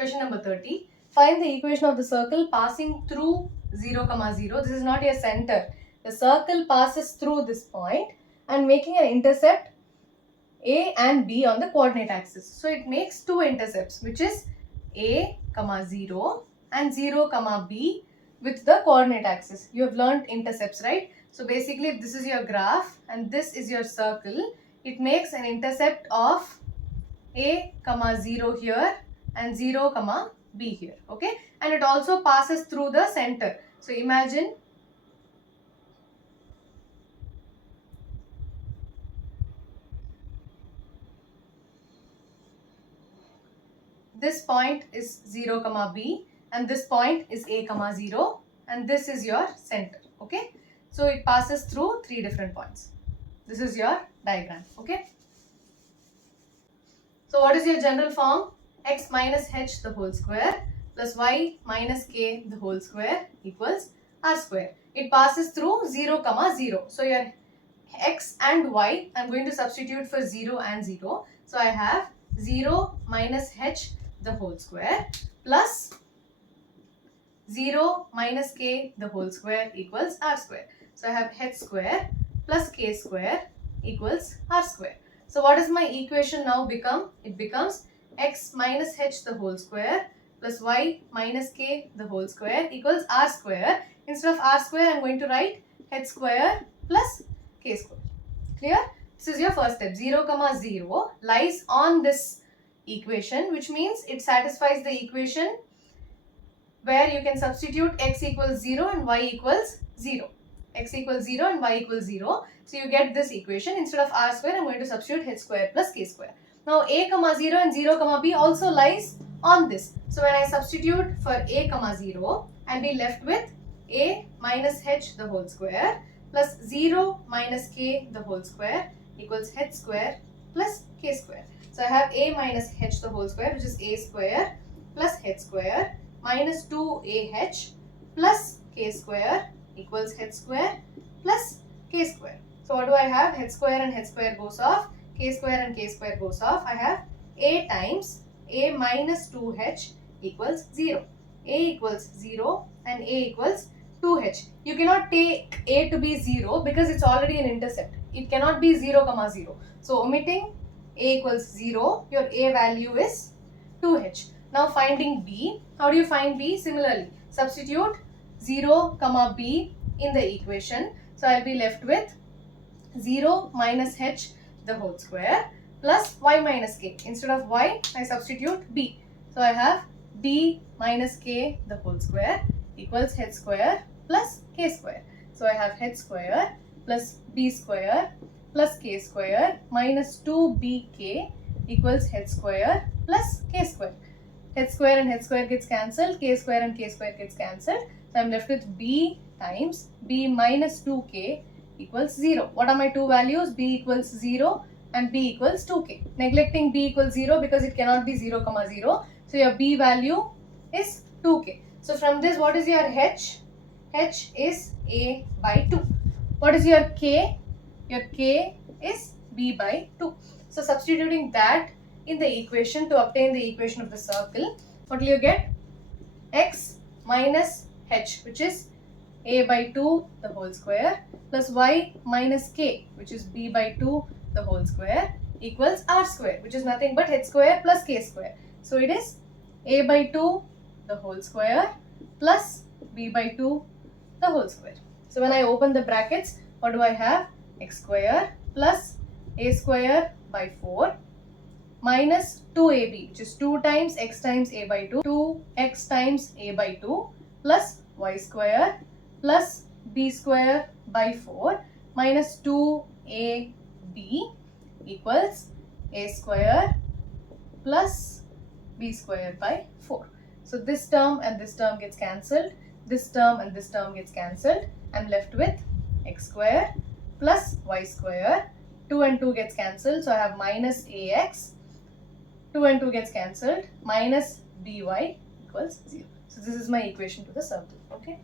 Question number 30. Find the equation of the circle passing through 0, 0. This is not your center. The circle passes through this point and making an intercept A and B on the coordinate axis. So it makes two intercepts, which is A, 0 and 0, B with the coordinate axis. You have learned intercepts, right? So basically, if this is your graph and this is your circle, it makes an intercept of A, 0 here and 0, B here. Okay, and it also passes through the center. So imagine this point is 0, B and this point is A, 0 and this is your center. Okay, so it passes through three different points. This is your diagram. Okay, so what is your general form? X minus h the whole square plus y minus k the whole square equals r square. It passes through 0, 0. So your x and y, I am going to substitute for 0 and 0. So I have 0 minus h the whole square plus 0 minus k the whole square equals r square. So I have h square plus k square equals r square. So what does my equation now become? It becomes x minus h the whole square plus y minus k the whole square equals r square. Instead of r square, I am going to write h square plus k square. Clear? This is your first step. 0, 0 lies on this equation, which means it satisfies the equation where you can substitute x equals 0 and y equals 0. X equals 0 and y equals 0. So you get this equation. Instead of r square, I am going to substitute h square plus k square. Now a, 0 and 0, b also lies on this. So when I substitute for a, 0, I'll be left with a minus h the whole square plus 0 minus k the whole square equals h square plus k square. So I have a minus h the whole square, which is a square plus h square minus 2ah plus k square equals h square plus k square. So what do I have? H square and h square goes off, k square and k square goes off. I have a times a minus 2h equals 0. A equals 0 and a equals 2h. You cannot take a to be 0 because it's already an intercept. It cannot be 0, 0. So omitting a equals 0, your a value is 2h. Now finding b. How do you find b? Similarly, substitute 0, b in the equation. So I'll be left with 0 minus h the whole square plus y minus k. Instead of y, I substitute b. So I have b minus k the whole square equals h square plus k square. So I have h square plus b square plus k square minus 2bk equals h square plus k square. H square and h square gets cancelled, k square and k square gets cancelled. So I am left with b times b minus 2k equals 0. What are my two values? B equals 0 and b equals 2k. Neglecting b equals 0 because it cannot be 0, 0. So your b value is 2k. So from this, what is your h? H is a by 2. What is your k? Your k is b by 2. So substituting that in the equation to obtain the equation of the circle, what will you get? X minus h, which is a by 2 the whole square plus y minus k, which is b by 2 the whole square equals r square, which is nothing but h square plus k square. So it is a by 2 the whole square plus b by 2 the whole square. So when I open the brackets, what do I have? X square plus a square by 4 minus 2ab, which is 2 times x times a by 2, 2x times a by 2 plus y square plus b square by 4 minus 2ab equals a square plus b square by 4. So this term and this term gets cancelled. This term and this term gets cancelled. I'm left with x square plus y square. 2 and 2 gets cancelled. So I have minus ax. 2 and 2 gets cancelled. Minus by equals 0. So this is my equation to the circle. Okay.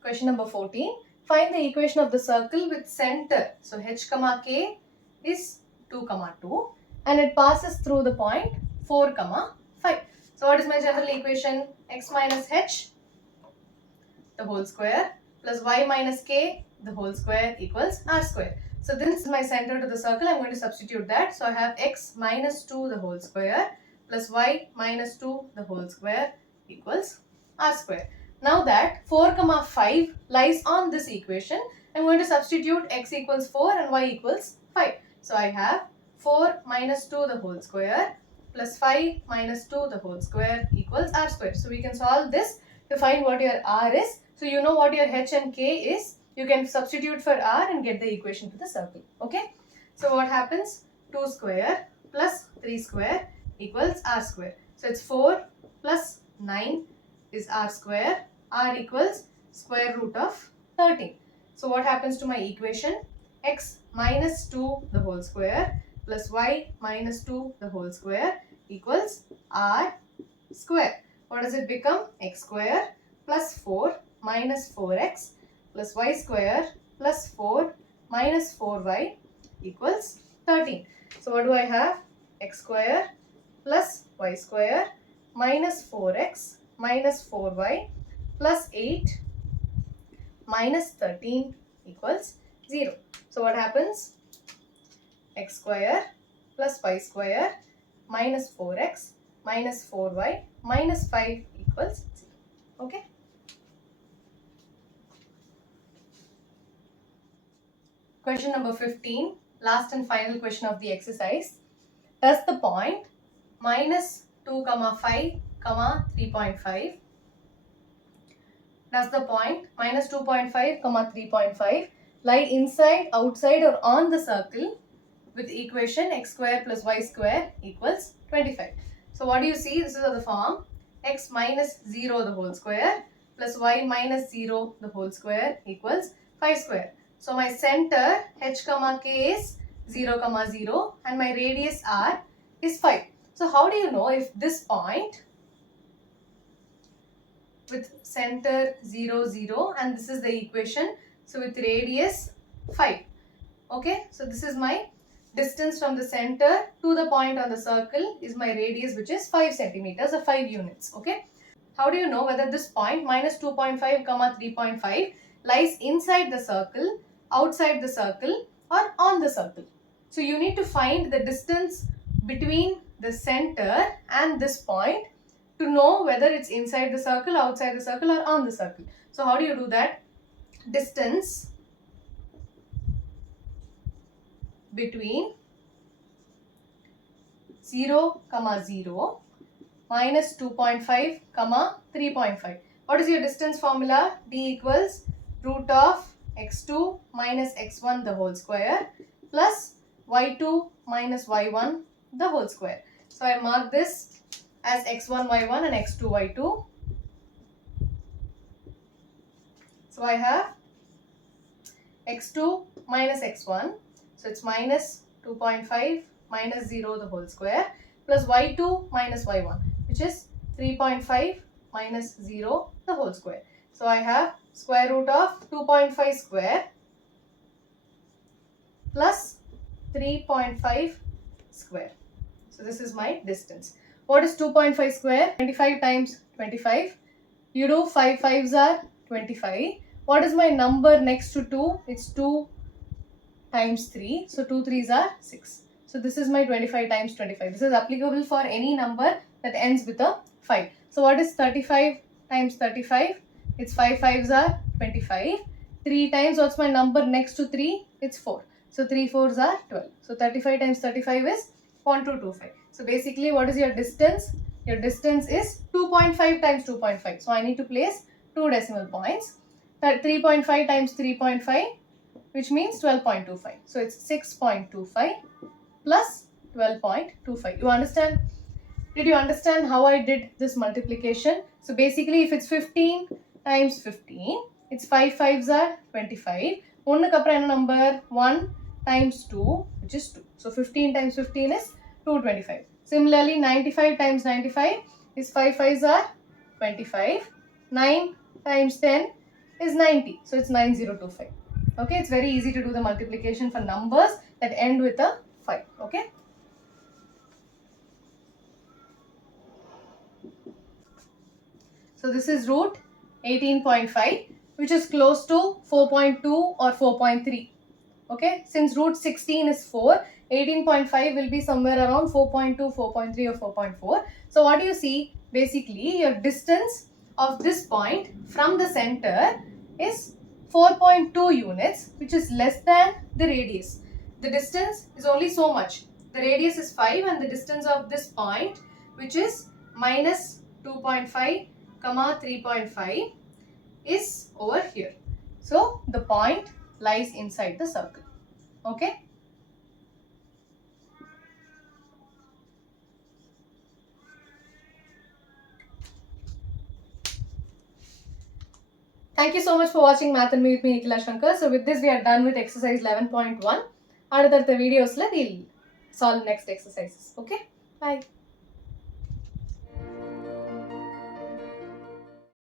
Question number 14. Find the equation of the circle with center. So h, k is 2, 2 and it passes through the point 4, 5. So what is my general equation? X minus h the whole square plus y minus k the whole square equals r square. So this is my center to the circle. I'm going to substitute that. So I have x minus 2 the whole square plus y minus 2 the whole square equals r square. Now that 4, 5 lies on this equation, I'm going to substitute x equals 4 and y equals 5. So I have 4 minus 2 the whole square plus 5 minus 2 the whole square equals r square. So we can solve this to find what your r is. So you know what your h and k is. You can substitute for r and get the equation to the circle. Okay. So what happens? 2 square plus 3 square equals r square. So it's 4 plus 9 is r square. R equals square root of 13. So what happens to my equation? X minus 2 the whole square plus y minus 2 the whole square equals r square. What does it become? X square plus 4 minus 4x plus y square plus 4 minus 4y equals 13. So what do I have? X square plus y square minus 4x minus 4y plus 8 minus 13 equals 0. So what happens? X square plus y square minus 4x minus 4y minus 5 equals 0. Okay. Question number 15, last and final question of the exercise. Does the point minus 2, 5, 3.5 does the point minus 2.5, 3.5 lie inside, outside or on the circle with equation x square plus y square equals 25. So what do you see? This is the form x minus 0 the whole square plus y minus 0 the whole square equals 5 square. So my center h, k is 0, 0 and my radius r is 5. So how do you know if this point with center 0, 0 and this is the equation. So with radius 5. Okay. So this is my distance from the center to the point on the circle is my radius, which is 5 centimeters or 5 units. Okay. How do you know whether this point minus 2.5, 3.5 lies inside the circle, outside the circle or on the circle? So you need to find the distance between the center and this point to know whether it's inside the circle, outside the circle or on the circle. So how do you do that? Distance between 0, 0 minus 2.5, 3.5. What is your distance formula? D equals root of x2 minus x1 the whole square plus y2 minus y1 the whole square. So I mark this as x1 y1 and x2 y2. So I have x2 minus x1. So it's minus 2.5 minus 0 the whole square plus y2 minus y1, which is 3.5 minus 0 the whole square. So I have square root of 2.5 square plus 3.5 square. So this is my distance. What is 2.5 square? 25 times 25. You do 5 5s are 25. What is my number next to 2? It's 2 times 3. So 2 3s are 6. So this is my 25 times 25. This is applicable for any number that ends with a 5. So what is 35 times 35? It's 5 5s are 25. 3 times, what's my number next to 3? It's 4. So 3 4s are 12. So 35 times 35 is 1225. So basically what is your distance? Your distance is 2.5 times 2.5. So I need to place 2 decimal points. 3.5 times 3.5, which means 12.25. So it's 6.25 plus 12.25. You understand? Did you understand how I did this multiplication? So basically if it's 15 times 15, it's 5 5s are 25. One number 1 times 2, which is 2. So 15 times 15 is 225. Similarly 95 times 95 is 5 5s are 25. 9 times 10 is 90. So it's 9025. Okay, it's very easy to do the multiplication for numbers that end with a 5. Okay. So this is root 18.5, which is close to 4.2 or 4.3. Okay, since root 16 is 4, 18.5 will be somewhere around 4.2, 4.3 or 4.4. So what do you see? Basically, your distance of this point from the center is 4.2 units, which is less than the radius. The distance is only so much. The radius is 5 and the distance of this point, which is minus 2.5, 3.5 is over here. So the point lies inside the circle. Okay. Thank you so much for watching Math&Me with me, Nikhila Sankar. So with this, we are done with exercise 11.1. Other videos, we'll solve next exercises. Okay. Bye.